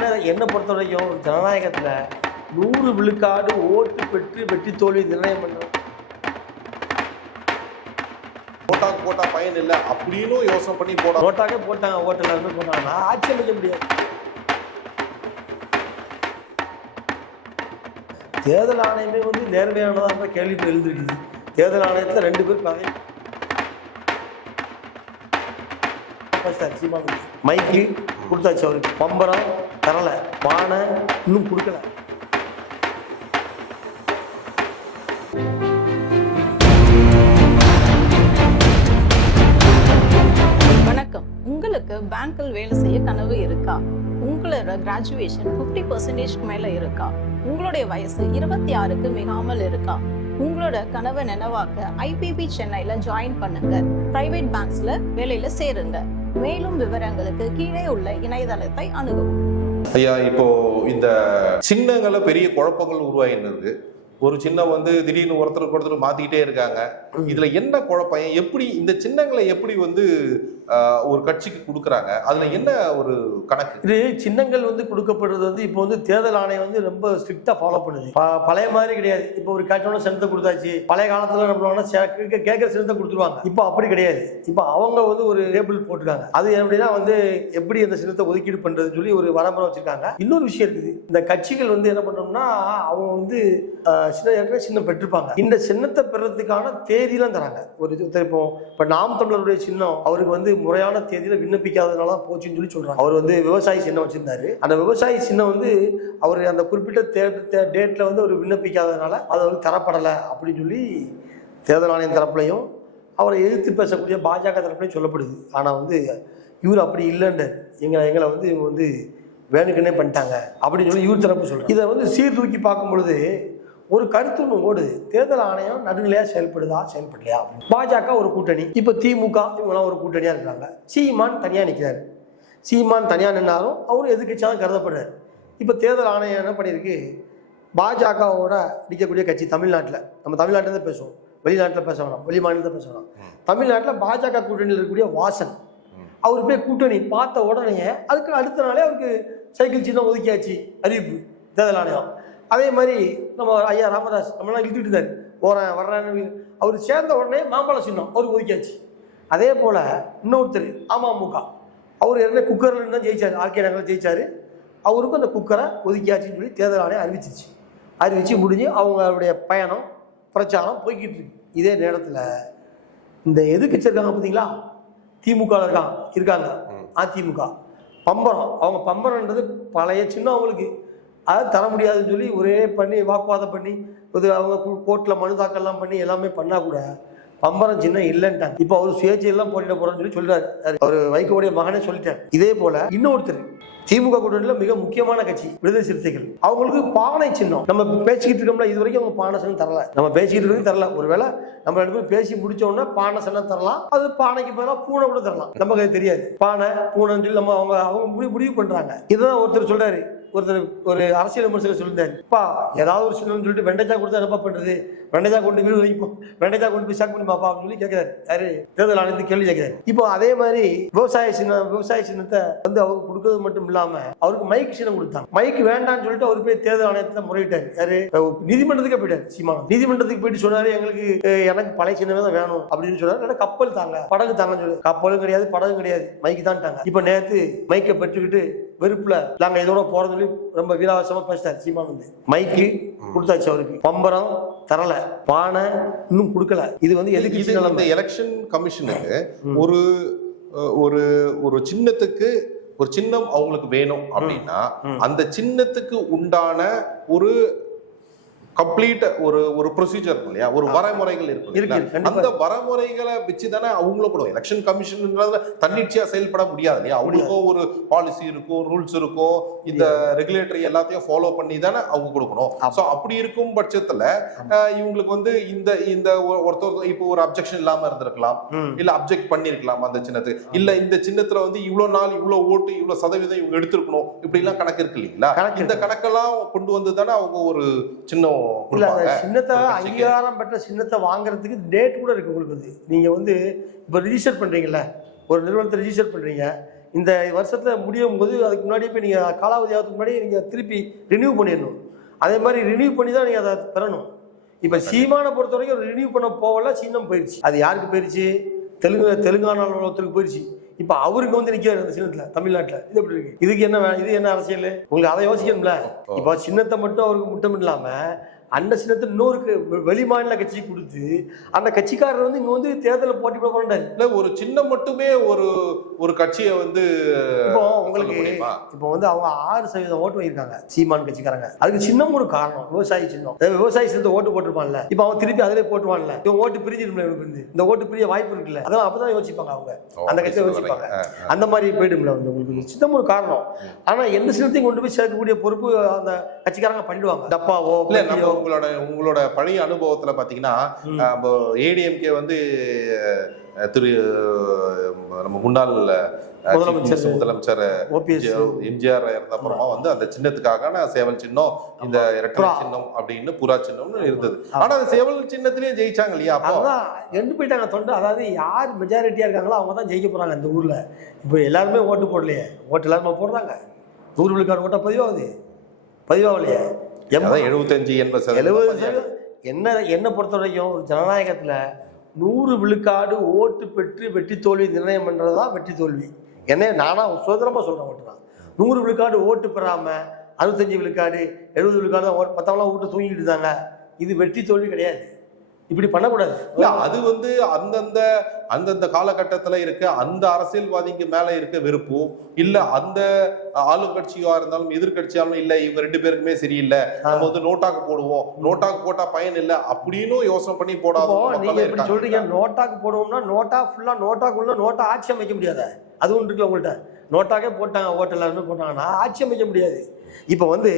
என்ன பொறுத்த வரைக்கும் ஜனநாயகத்தில் 100 விழுக்காடு ஓட்டு பெற்று வெற்றி தோல்வி நிர்ணயம் பண்ணுறோம். ஓட்டாக்கு போட்டா பயன் இல்லை அப்படின்னு யோசனை பண்ணி ஓட்டாக்கே போட்டாங்க, ஓட்டு எல்லாருமே போட்டாங்க. நான் ஆட்சி அமைக்க முடியாது. தேர்தல் ஆணையமே நேர்மையானதாக கேள்வி எழுந்திருக்குது. தேர்தல் ஆணையத்தில் 2 பேர் பகை. மைக்கு கொடுத்தாச்சு, அவருக்கு பம்பரம் தரலை, பானை இன்னும் கொடுக்கல. வணக்கம். உங்களுக்கு பேங்க்கில் வேலை செய்ய கனவு இருக்கா? உங்களோட கிராஜுவேஷன் 50% மேல இருக்கா? உங்களுடைய வயசு 26க்கு மிகாமல் இருக்கா? உங்களோட கனவை நினைவாக்க IPP சென்னையில ஜாயின் பண்ணுங்க. பிரைவேட் பேங்க்ஸ்ல வேலையில சேருங்க. மேலும் விவரங்களுக்கு கீழே உள்ள இணையதளத்தை அணுகவும். ஐயா, இப்போ இந்த சின்னங்களை பெரிய குழப்பங்கள் உருவாயின்னு ஒரு சின்னம் திடீர்னு ஒருத்தருக்கு மாத்திக்கிட்டே இருக்காங்க. இதுல என்ன குழப்பம்? எப்படி இந்த சின்னங்களை எப்படி ஒரு கட்சிக்கு கொடுக்குறாங்க? அதுல என்ன ஒரு கணக்கு? இது சின்னங்கள் கொடுக்கப்படுறது இப்போ தேர்தல் ஆணையம் ரொம்ப ஸ்ட்ரிக்டா ஃபாலோ பண்ணுது. பழைய மாதிரி கிடையாது. இப்போ ஒரு கட்சியோட சின்னத்தை கொடுத்தாச்சு. பழைய காலத்துல நம்மளோட கேட்கிற சின்னத்தை கொடுத்துருவாங்க. இப்போ அப்படி கிடையாது. இப்போ அவங்க ஒரு லேபிள் போட்டுருக்காங்க. அது எப்படின்னா எப்படி அந்த சின்னத்தை ஒதுக்கீடு பண்றதுன்னு சொல்லி ஒரு வரமுறை வச்சிருக்காங்க. இன்னொரு விஷயம் இருக்குது. இந்த கட்சிகள் என்ன பண்றோம்னா அவங்க சின்னம் பெற்றிருப்பாங்க. இந்த சின்னத்தை பெறதுக்கான தேதியெல்லாம் தராங்க. இப்போ நாம் தமிழருடைய சின்னம் அவருக்கு முறையான தேதியில விண்ணப்பிக்காததுனால போச்சுன்னு சொல்லி சொல்றாங்க. அவர் விவசாயி சின்னம் வச்சிருந்தாரு. அந்த விவசாயி சின்னம் அவர் அந்த குறிப்பிட்ட டேட்ல அவர் விண்ணப்பிக்காததுனால அது தரப்படலை அப்படின்னு சொல்லி தேர்தல் ஆணையம் தரப்புலையும் அவரை எதிர்த்து பேசக்கூடிய பாஜக தரப்புலையும் சொல்லப்படுது. ஆனா இவர் அப்படி இல்லைன்றார். எங்களை இவங்க வேணுக்குன்னே பண்ணிட்டாங்க அப்படின்னு சொல்லி இவர் தரப்பு சொல்றாங்க. இதை சீர்தூக்கி பார்க்கும் பொழுது ஒரு கருத்து ஒன்று ஓடுது. தேர்தல் ஆணையம் நடுநிலையா செயல்படுதா செயல்படலையா? பாஜக ஒரு கூட்டணி, இப்போ திமுக இவங்கெல்லாம் ஒரு கூட்டணியா இருக்காங்க. சீமான் தனியா நிற்கிறாரு. சீமான் தனியா நின்னாலும் அவரும் எதிர்கட்சியாக கருதப்படுறாரு. இப்போ தேர்தல் ஆணையம் என்ன பண்ணியிருக்கு? பாஜகவோட நிற்கக்கூடிய கட்சி தமிழ்நாட்டில், நம்ம தமிழ்நாட்டில் பேசுவோம், வெளிநாட்டில் பேச வேணாம், வெளி மாநிலத்தில் பேச வேணாம். தமிழ்நாட்டில் பாஜக கூட்டணியில் இருக்கக்கூடிய வாசன் அவர் போய் கூட்டணி பார்த்த உடனே அதுக்கு அடுத்த நாளே அவருக்கு சைக்கிள் சின்னம் ஒதுக்கியாச்சு அறிவிப்பு தேர்தல் ஆணையம். அதே மாதிரி நம்ம ஐயா ராமதாஸ் நம்மளாம் இழுத்துட்டு இருந்தார், போகிறேன் வர்றேன்னு. அவர் சேர்ந்த உடனே மாம்பழ சின்னம் அவருக்கு ஒதுக்கியாச்சு. அதே போல் இன்னொருத்தர் அமமுக, அவர் என்ன குக்கரில் தான் ஜெயிச்சார், ஆர்கே நகரில் ஜெயிச்சார். அவருக்கும் அந்த குக்கரை ஒதுக்கியாச்சுன்னு சொல்லி தேர்தல் ஆணையம் அறிவிச்சு முடிஞ்சு அவங்களுடைய பயணம் பிரச்சாரம் போய்கிட்டு இருக்கு. இதே நேரத்தில் இந்த எதிர்கட்சி இருக்காங்க பார்த்தீங்களா, திமுக இருக்காங்க அதிமுக பம்பரம். அவங்க பம்பரன்றது பழைய சின்னம், அவங்களுக்கு அதை தர முடியாதுன்னு சொல்லி ஒரே பண்ணி வாக்குவாதம் பண்ணி அவங்க கோர்ட்டில் மனு தாக்கல்லாம் பண்ணி எல்லாமே பண்ணா கூட பம்பரம் சின்னம் இல்லைன்ட்டாங்க. இப்போ அவர் சுயேட்சையெல்லாம் போட்டிட போறோம்னு சொல்றாரு. அவர் வைகோடைய மகனே சொல்லிட்டார். இதே போல இன்னொருத்தர் திமுக கூட்டணியில் மிக முக்கியமான கட்சி விடுதலை சிறுத்தைகள், அவங்களுக்கு பானை சின்னம். நம்ம பேசிக்கிட்டு இருக்கோம்ல, இது வரைக்கும் அவங்க பானை சின்னம் தரல. நம்ம பேசிக்கிட்டு இருக்கோம் தரல. ஒருவேளை நம்ம 2 பேரும் பேசி முடிச்சோன்னா பானை சின்னம் தரலாம். அது பானைக்கு பதிலாக பூனை கூட தரலாம். நமக்கு அது தெரியாது. பானை பூனைன்னு சொல்லி அவங்க முடிவு பண்றாங்க. இதுதான் ஒருத்தர் சொல்றாரு. ஒரு அரசியல் விமர்சகர் சொல்லியிருந்தாரு, அப்பா ஏதாவது ஒரு சின்னம் சொல்லிட்டு வெண்டைக்காய் கொடுத்தா என்னப்பா பண்றது, வெண்டைக்காய் கொண்டு வீடு வைப்போம், வெண்டைக்காய் கொண்டு போய் ஷாக் பண்ணி பாப்பா அப்படின்னு சொல்லி கேட்கிறாரு. யாரு? தேர்தல் ஆணையத்துக்கு கேள்வி கேட்கிறாரு. இப்போ அதே மாதிரி விவசாய சின்னத்தை அவருக்கு கொடுக்கறது மட்டும் இல்லாம அவருக்கு மைக் சின்னம் கொடுத்தாங்க. மைக் வேண்டாம்னு சொல்லிட்டு அவர் போய் தேர்தல் ஆணையத்தை முறையிட்டாரு. யாரு? நீதிமன்றத்துக்கே போயிட்டாரு. சீமான் நீதிமன்றத்துக்கு போயிட்டு சொன்னாரு, எனக்கு பழைய சின்னமே தான் வேணும் அப்படின்னு சொன்னாரு. கப்பல் தாங்க, படகு தாங்கன்னு சொல்லி, கப்பலும் கிடையாது படகும் கிடையாது, மைக்கு தான். இப்ப நேத்து மைக்கை பெற்றுக்கிட்டு வெறுப்புல நாங்க இதோட போறது ரொம்ப வீராவசமா பேசிட்டாரு சீமான். மைக்கு கொடுத்தாச்சு, அவருக்கு பம்பரம் தரல, பானை இன்னும் கொடுக்கல. இது எதுக்கு? எலெக்ஷன் கமிஷனுக்கு ஒரு சின்னத்துக்கு ஒரு சின்னம் அவங்களுக்கு வேணும் அப்படின்னா அந்த சின்னத்துக்கு உண்டான ஒரு கம்ப்ளீட் ஒரு ப்ரொசீஜர் இருக்கு இல்லையா, ஒரு வரைமுறைகள் இருக்கு. அந்த வரைமுறைகளை வச்சு தானே அவங்களும் கூட எலெக்ஷன் கமிஷன் தன்னிச்சையா செயல்பட முடியாது இல்லையா. அவங்களுக்கும் ஒரு பாலிசி இருக்கும், ரூல்ஸ் இருக்கும், இந்த ரெகுலேட்டரி எல்லாத்தையும் ஃபாலோ பண்ணி தானே அவங்க கொடுக்கணும். ஸோ அப்படி இருக்கும் பட்சத்துல இவங்களுக்கு இந்த ஒருத்தர் இப்போ ஒரு அப்ஜெக்ஷன் இல்லாம இருந்திருக்கலாம், இல்ல அப்ஜெக்ட் பண்ணிருக்கலாம் அந்த சின்னத்துக்கு, இல்ல இந்த சின்னத்துல இவ்வளவு நாள் இவ்வளவு ஓட்டு இவ்வளவு சதவீதம் இவங்க எடுத்திருக்கணும், இப்படி எல்லாம் கணக்கு இருக்கு இல்லைங்களா. இந்த கணக்கெல்லாம் கொண்டு வந்து தானே அவங்க ஒரு சின்ன இல்ல சின்னத்தை அங்கீகாரம் பெற்ற சின்னத்தை வாங்குறதுக்கு டேட் கூட இருக்கு உங்களுக்கு. நீங்க இப்ப ரிஜிஸ்டர் பண்றீங்கல்ல, ஒரு நிறுவனத்தை ரிஜிஸ்டர் பண்றீங்க, இந்த வருஷத்துல முடியும் போது அதுக்கு முன்னாடியே போய் நீங்கள் காலாவதி ஆகிறதுக்கு முன்னாடி நீங்கள் திருப்பி ரினியூ பண்ணிடணும். அதே மாதிரி ரினியூ பண்ணி தான் நீங்கள் அதை பெறணும். இப்போ சீமானை பொறுத்த வரைக்கும் ரினியூ பண்ண போகல, சின்னம் போயிடுச்சு. அது யாருக்கு போயிடுச்சு? தெலுங்கானாவில் ஒருத்தருக்கு போயிடுச்சு. இப்போ அவருக்கு வந்து நிற்கிறார் அந்த சின்னத்தில் தமிழ்நாட்டில். இது எப்படி இருக்கு? இதுக்கு என்ன இது என்ன அரசியல்? உங்களுக்கு அதை யோசிக்கணும்ல. இப்போ சின்னத்தை மட்டும் அவருக்கு முட்டம் இல்லாமல் அந்த சின்னத்தை இன்னொருக்கு வெளி மாநில கட்சி கொடுத்து அந்த கட்சிக்காரர் வந்து இங்க வந்து தேர்தலில் போட்டி போட மாட்டாரு. இல்ல ஒரு சின்னம் மட்டுமே ஒரு கட்சியை வந்து இப்போ உங்களுக்கு இப்போ வந்து அவங்க 6% ஓட்டு வாங்கியிருக்காங்க சீமான் கட்சிக்காரங்க. அதுக்கு சின்னம் ஒரு காரணம், விவசாயி சின்னம். விவசாயி சின்னத்தை ஓட்டு போட்டுருப்பான்ல, இப்போ அவன் திருப்பி அதிலே போட்டுவான்ல. இவன் ஓட்டு பிரிஞ்சிருமில்ல, இவனுக்கு வந்து இந்த ஓட்டு பிரிய வாய்ப்பு இருக்குல்ல. அதான் அப்பதான் யோசிப்பாங்க அவங்க, அந்த கட்சியை யோசிப்பாங்க. அந்த மாதிரி போயிடும்ல வந்து உங்களுக்கு சின்னம் ஒரு காரணம். ஆனா எந்த சின்னத்தையும் கொண்டு போய் சேர்க்கக்கூடிய பொறுப்பு அந்த கட்சிக்காரங்க பண்ணிடுவாங்க. டப்பாவோ உங்களோட பழைய அனுபவத்துல பாத்தீங்கன்னா ஏடிஎம்கே வந்து திரு நம்ம முன்னாள் முதலமைச்சர் எம்ஜிஆர் இருந்த அப்புறமா வந்து அந்த சின்னத்துக்காக சேவல் சின்னம், இந்த இரட்டை சின்னம் அப்படின்னு புறா சின்னம்னு இருந்தது. ஆனா அந்த சேவல் சின்னத்திலேயே ஜெயிச்சாங்க இல்லையா? அப்பதான் எண்டு போயிட்டாங்க தொண்டு. அதாவது யார் மெஜாரிட்டியா இருக்காங்களோ அவங்க தான் ஜெயிக்க போறாங்க இந்த ஊர்ல. இப்போ எல்லாருமே ஓட்டு போடலையே, ஓட்டு எல்லாருமே போடுறாங்க. 100 விழுக்காடு ஓட்டா பதிவாகலையே. 75-80% என்ன பொறுத்த வரைக்கும் ஒரு ஜனநாயகத்துல 100 விழுக்காடு ஓட்டு பெற்று வெற்றி தோல்வி நிர்ணயம் பண்றதுதான் வெற்றி தோல்வி. என்ன நானா சுதந்திரமா சொல்றேன். ஓட்டு தான் 100 விழுக்காடு ஓட்டு பெறாம 65 விழுக்காடு 70 விழுக்காடு தான் மற்றவங்களாம் ஓட்டு தூங்கிட்டு இருந்தாங்க. இது வெற்றி தோல்வி கிடையாது. இப்படி பண்ணக்கூடாது. அது வந்து அந்தந்த காலகட்டத்துல இருக்க அந்த அரசியல்வாதிக்கு மேல இருக்க வெறுப்பும் இல்ல, அந்த ஆளுங்கட்சியா இருந்தாலும் எதிர்கட்சியாலும் இல்ல இவங்க 2 பேருக்குமே சரியில்லை, நம்ம வந்து நோட்டாக்கு போடுவோம், நோட்டாக்கு போட்டா பயன் இல்லை அப்படின்னு யோசனை பண்ணி போடாதோ. நீங்க எப்படி சொல்றீங்க? நோட்டாக்கு போடுவோம்னா நோட்டா ஃபுல்லா நோட்டாக்குள்ள நோட்டா ஆட்சி அமைக்க முடியாத. அது ஒன்று இருக்குல்ல உங்கள்கிட்ட. நோட்டாக்கே போட்டாங்க, ஓட்டு எல்லாருமே போட்டாங்கன்னா ஆட்சி அமைக்க முடியாது. இப்போ வந்து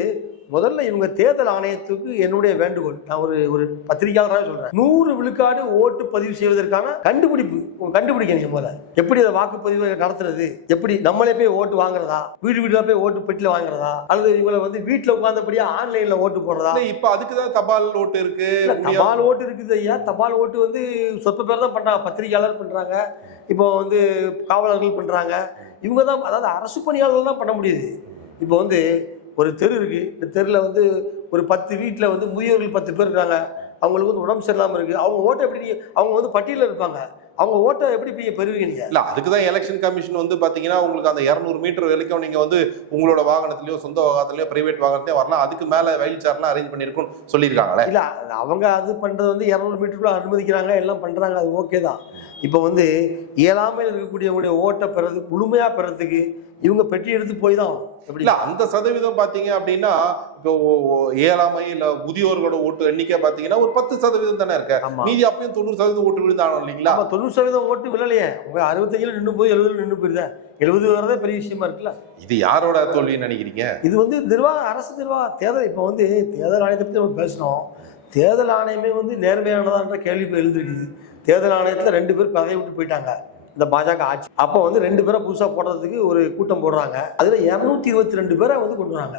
முதல்ல இவங்க தேர்தல் ஆணையத்துக்கு என்னுடைய வேண்டுகோள், நான் ஒரு பத்திரிகையாளராக சொல்றேன். 100 விழுக்காடு ஓட்டு பதிவு செய்வதற்கான கண்டுபிடிக்கணும். முதல்ல எப்படி அதை வாக்குப்பதிவு நடத்துறது, எப்படி நம்மளே போய் ஓட்டு வாங்குறதா, வீடு போய் ஓட்டு பெட்டில வாங்குறதா, அல்லது இவங்களை வந்து வீட்டுல உட்கார்ந்தபடியா ஆன்லைன்ல ஓட்டு போடுறதா? இப்ப அதுக்குதான் தபால் ஓட்டு இருக்கு. தபால் ஓட்டு இருக்குது ஐயா. தபால் ஓட்டு வந்து சொற்ப பேர் தான் பண்றாங்க. பத்திரிகையாளர் பண்றாங்க, இப்போ வந்து காவலர்கள் பண்றாங்க. இவங்க தான், அதாவது அரசு பணியாளர்கள் தான் பண்ண முடியுது. இப்போ வந்து ஒரு தெரு இருக்கு, இந்த தெருவில் வந்து ஒரு 10 வீட்டில் வந்து முதியோர்கள் 10 பேர் இருக்காங்க. அவங்களுக்கு வந்து உடம்பு சரியில்லாமல் இருக்கு. அவங்க ஓட்டை எப்படி, அவங்க வந்து பட்டியலில் இருப்பாங்க, அவங்க ஓட்டை எப்படி பெறுவீங்க நீங்க? இல்ல அதுக்குதான் எலெக்ஷன் கமிஷன் வந்து பாத்தீங்கன்னா உங்களுக்கு அந்த 200 மீட்டர் வரைக்கும் நீங்க வந்து உங்களோட வாகனத்திலயோ சொந்த வாகனத்திலயோ பிரைவேட் வாகனத்திலயோ வரலாம். அதுக்கு மேல வெயில் சார்லாம் அரேஞ்ச் பண்ணிருக்கும் சொல்லியிருக்காங்களே. இல்ல அவங்க அது பண்றது வந்து 200 மீட்டருக்குள்ள அனுமதிக்கிறாங்க, எல்லாம் பண்றாங்க, அது ஓகே தான். இப்போ வந்து இயலாமையில் இருக்கக்கூடியவங்களுடைய ஓட்டை பெறது முழுமையா பெறதுக்கு இவங்க பெட்டி எடுத்து போய் தான். இல்ல அந்த சதவீதம் பாத்தீங்க அப்படின்னா இப்போ இயலாமை இல்ல முதியோர்களோட ஓட்டு எண்ணிக்கை பாத்தீங்கன்னா ஒரு 10% தானே இருக்கு. மீதி அப்பயும் 90% ஓட்டு விழுந்தானோ இல்லைங்களா? 90% ஓட்டு விழலையே. உங்க 65 நின்று போய் 70 நின்று போயிருதா? 70 வரதே பெரிய விஷயமா இருக்குல்ல. இது யாரோட தோல்வின்னு நினைக்கிறீங்க? இது வந்து அரசு தேர்தல். இப்போ வந்து தேர்தல் ஆணையத்தை பத்தி நம்ம பேசணும். தேர்தல் ஆணையமே வந்து நேர்மையானதான்ற கேள்வி இப்போ எழுந்திருக்குது. தேர்தல் ஆணையத்தில் 2 பேர் பதவி விட்டு போயிட்டாங்க இந்த பாஜக ஆட்சி. அப்போ வந்து 2 பேரை புதுசாக போடுறதுக்கு ஒரு கூட்டம் போடுறாங்க. அதில் 222 பேரை வந்து கொண்டு வராங்க.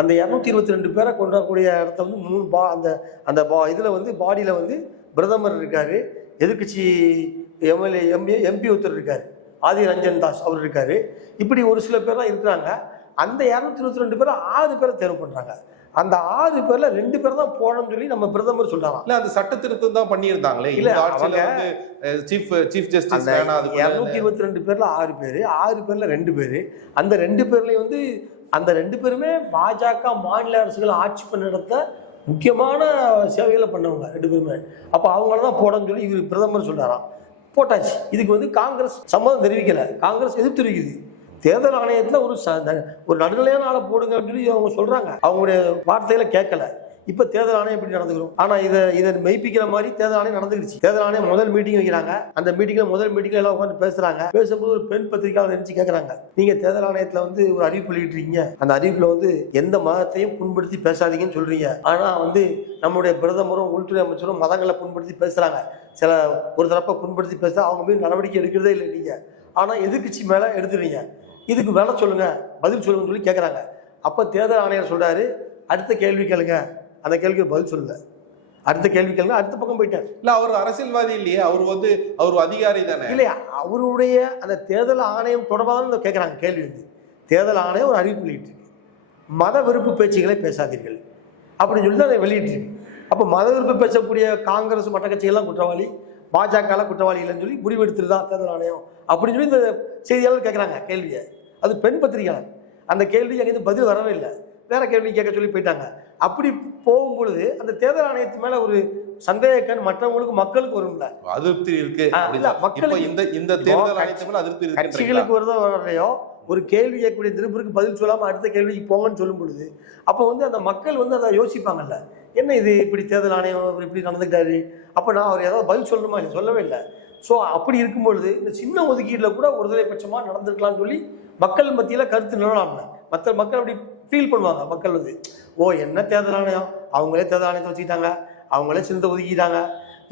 அந்த 222 பேரை கொண்டு வரக்கூடிய இடத்த வந்து 3 அந்த இதில் வந்து பாடியில் வந்து பிரதமர் இருக்காரு, எதிர்கட்சி எம்எல்ஏ எம்பி ஒருத்தர் இருக்காரு, ஆதி ரஞ்சன் தாஸ் அவர் இருக்காரு. இப்படி ஒரு சில பேர் தான் இருக்கிறாங்க. அந்த 222 பேரை 6 பேரை தேர்வு பண்ணுறாங்க. அந்த 6 பேர்ல 2 பேர் தான் போடணும்னு சொல்லி நம்ம பிரதமர் சொல்றாங்க. இல்ல அந்த சட்ட திருத்தம் தான் பண்ணியிருந்தாங்களே. இல்ல ஆட்சியில வந்து சீஃப் ஜஸ்டிஸ் 222 பேர்ல 6 பேர், 6 பேர்ல 2 பேர். அந்த 2 பேர்லயும் வந்து அந்த 2 பேருமே பாஜக மாநில அரசுகள் ஆட்சி பண்ணிடத்த முக்கியமான சேவைகளை பண்ணவங்க 2 பேருமே. அப்போ அவங்கள தான் போடணும்னு சொல்லி இவர் பிரதமர் சொல்றாராம். போட்டாச்சு. இதுக்கு வந்து காங்கிரஸ் சம்மதம் தெரிவிக்கல, காங்கிரஸ் எதிர்த்து தெரிவிக்குது. தேர்தல் ஆணையத்தில் ஒரு நடுநிலையான ஆளை போடுங்க அப்படின்னு சொல்லி அவங்க சொல்றாங்க. அவங்களுடைய வார்த்தைகளை கேட்கல. இப்போ தேர்தல் ஆணையம் எப்படி நடந்துக்கிறோம்? ஆனால் இதை மெய்ப்பிக்கிற மாதிரி தேர்தல் ஆணையம் நடந்துக்கிடுச்சு. தேர்தல் ஆணையம் முதல் மீட்டிங் வைக்கிறாங்க. அந்த முதல் மீட்டிங்ல எல்லாம் உட்காந்து பேசுறாங்க. பேசும்போது ஒரு பெண் பத்திரிகையாளர் நினைச்சு கேட்கறாங்க, நீங்க தேர்தல் ஆணையத்தில் வந்து ஒரு அறிவிப்பு வெளியிட்டிருக்கீங்க, அந்த அறிவிப்புல வந்து எந்த மதத்தையும் புண்படுத்தி பேசாதீங்கன்னு சொல்றீங்க. ஆனா வந்து நம்முடைய பிரதமரும் உள்துறை அமைச்சரும் மதங்களை புண்படுத்தி பேசுறாங்க. சில ஒரு தரப்பை புண்படுத்தி பேச அவங்க மீது நடவடிக்கை எடுக்கிறதே இல்லை நீங்க. ஆனா எதிர்கட்சி மேல எடுத்துறீங்க, இதுக்கு வேலை சொல்லுங்க, பதில் சொல்லுங்கன்னு சொல்லி கேட்குறாங்க. அப்போ தேர்தல் ஆணையர் சொல்றாரு, அடுத்த கேள்வி கேளுங்க. அந்த கேள்விக்கு பதில் சொல்லுங்க. அடுத்த கேள்வி கேளுங்க, அடுத்த பக்கம் போயிட்டார். இல்ல அவர் அரசியல்வாதி இல்லையே, அவர் அதிகாரி தானே. இல்லையா, அவருடைய அந்த தேர்தல் ஆணையம் தொடர்பாக கேட்குறாங்க கேள்வி வந்து. தேர்தல் ஆணையம் ஒரு அறிவிப்பு வெளியிட்டிருக்கு, மத விருப்பு பேச்சுகளை பேசாதீர்கள் அப்படின்னு சொல்லி தான் அதை வெளியிட்டிருக்கு. அப்போ மத விருப்பு பேசக்கூடிய காங்கிரஸ் மற்ற கட்சிகள்லாம் குற்றவாளி, பாஜக குற்றவாளி இல்லைன்னு சொல்லி முடிவெடுத்துருதா தேர்தல் ஆணையம் அப்படின்னு சொல்லி இந்த செய்தியாளர் கேட்குறாங்க கேள்வியை. அது பெண் பத்திரிகையாளர். அந்த கேள்வி எங்கேருந்து பதில் வரவே இல்லை, வேற கேள்வி கேட்க சொல்லி போயிட்டாங்க. அப்படி போகும் பொழுது அந்த தேர்தல் ஆணையத்து மேல ஒரு சந்தேகக்கண் மற்றவங்களுக்கு மக்களுக்கு வரும்ல, அதிருப்தி இருக்கு. மக்களுக்கு இந்த தேர்தல் ஆணையத்து மேல அதிருப்தி இருக்கு. கட்சிகளுக்கு வருதோ வரலையோ ஒரு கேள்வி கேட்கக்கூடிய திருப்பருக்கு பதில் சொல்லாம அடுத்த கேள்விக்கு போங்கன்னு சொல்லும் பொழுது அப்போ வந்து அந்த மக்கள் வந்து அதை யோசிப்பாங்கல்ல, என்ன இது இப்படி தேர்தல் ஆணையம் இப்படி நடந்துக்கிட்டாரு, அப்போ நான் அவர் ஏதாவது பதில் சொல்லணுமா இல்லை, சொல்லவே இல்லை. ஸோ அப்படி இருக்கும்பொழுது இந்த சின்ன ஒதுக்கீட்டில் கூட ஒருதலை பட்சமாக நடந்திருக்கலாம்னு சொல்லி மக்கள் மத்தியில் கருத்து நிலவலாம்ல. மற்ற மக்கள் அப்படி ஃபீல் பண்ணுவாங்க. மக்கள் வந்து ஓ என்ன தேர்தல் ஆணையம், அவங்களே தேர்தல் ஆணையத்தை வச்சுக்கிட்டாங்க, அவங்களே சின்னத்தை ஒதுக்கிட்டாங்க,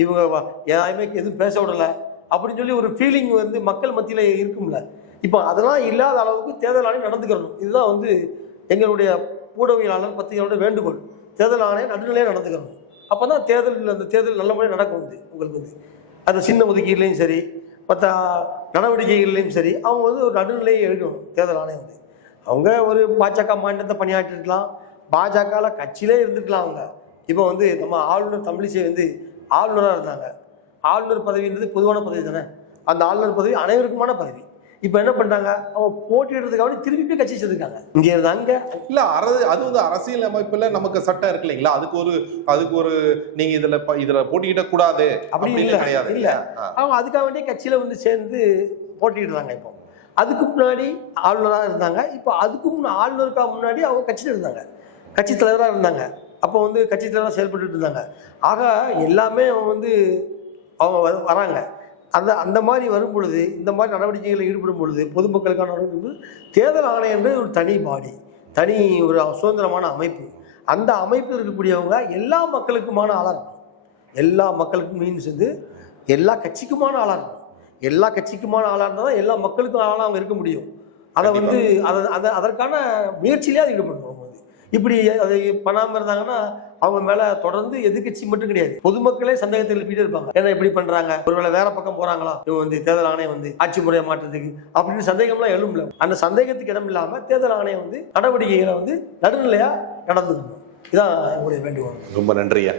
இவங்க யாருமே எதுவும் பேச விடலை அப்படின்னு சொல்லி ஒரு ஃபீலிங் வந்து மக்கள் மத்தியில் இருக்கும்ல. இப்போ அதெல்லாம் இல்லாத அளவுக்கு தேர்தல் ஆணையம் நடந்துக்கிறணும். இதுதான் வந்து எங்களுடைய ஊடகவியலாளர் பத்திரிகையோட வேண்டுகோள். தேர்தல் ஆணையம் நடுநிலையாக நடந்துக்கிறணும். அப்போ தான் அந்த தேர்தல் நல்ல முறையாக நடக்கும். வந்து உங்களுக்கு வந்து அந்த சின்ன ஒதுக்கீடுலையும் சரி மற்ற நடவடிக்கைகள்லையும் சரி அவங்க வந்து ஒரு நடுநிலையை எடுக்கணும். தேர்தல் ஆணையம் வந்து அவங்க ஒரு பாஜக மாநிலத்தை பணியாற்றிருக்கலாம், பாஜகவில் கட்சியிலே இருந்துருக்கலாம். அவங்க இப்போ வந்து நம்ம ஆளுநர் தமிழிசை வந்து ஆளுநராக இருந்தாங்க. ஆளுநர் பதவின்றது பொதுவான பதவி தானே, அந்த ஆளுநர் பதவி அனைவருக்குமான பதவி. இப்போ என்ன பண்ணிட்டாங்க, அவங்க போட்டியிடுறதுக்காக திருப்பி கட்சி சேர்ந்துருக்காங்க. இங்கே இருந்தாங்க இல்லை அது வந்து அரசியல் அமைப்புல நமக்கு சட்டம் இருக்கு இல்லைங்களா, அதுக்கு ஒரு நீங்க இதுல போட்டியிட கூடாது அப்படின்னு கிடையாது. இல்லை அவங்க அதுக்காக வேண்டிய கட்சியில வந்து சேர்ந்து போட்டியிடுறாங்க. இப்போ அதுக்கு முன்னாடி ஆளுநராக இருந்தாங்க, இப்போ அதுக்கு ஆளுநருக்காக முன்னாடி அவங்க கட்சியில் இருந்தாங்க, கட்சி தலைவராக இருந்தாங்க. அப்போ வந்து கட்சி தலைவராக செயல்பட்டு இருந்தாங்க. ஆக எல்லாமே அவங்க வந்து அவங்க வராங்க. அந்த மாதிரி வரும் பொழுது இந்த மாதிரி நடவடிக்கைகளில் ஈடுபடும் பொழுது பொதுமக்களுக்கான நடவடிக்கை தேர்தல் ஆணையன்றது ஒரு தனி பாடி, தனி ஒரு சுதந்திரமான அமைப்பு. அந்த அமைப்பில் இருக்கக்கூடியவங்க எல்லா மக்களுக்குமான ஆளாக இருக்கும். எல்லா மக்களுக்கும் மீன்ஸ் வந்து எல்லா கட்சிக்குமான ஆளாக இருக்கும். எல்லா கட்சிக்குமான ஆளாக இருந்தால் தான் எல்லா மக்களுக்கும் ஆளாக அவங்க இருக்க முடியும். அதை வந்து அதற்கான முயற்சியிலே அது ஈடுபடணும். அவங்க வந்து இப்படி அதை பண்ணாமல் இருந்தாங்கன்னா அவங்க மேலே தொடர்ந்து எதிர்கட்சி மட்டும் கிடையாது, பொதுமக்களே சந்தேகத்தை எழுப்பிட்டே இருப்பாங்க. ஏன்னா இப்படி பண்ணுறாங்க, ஒருவேளை வேற பக்கம் போகிறாங்களா இவங்க வந்து தேர்தல் ஆணையம் வந்து ஆட்சி முறையை மாற்றத்துக்கு அப்படின்னு சந்தேகம்லாம் எழும்பல. அந்த சந்தேகத்துக்கு இடம் இல்லாமல் தேர்தல் ஆணையம் வந்து நடவடிக்கைகளை வந்து நடுநிலையாக நடந்துக்கணும். இதான் என்னுடைய வேண்டுகோள். ரொம்ப நன்றியா.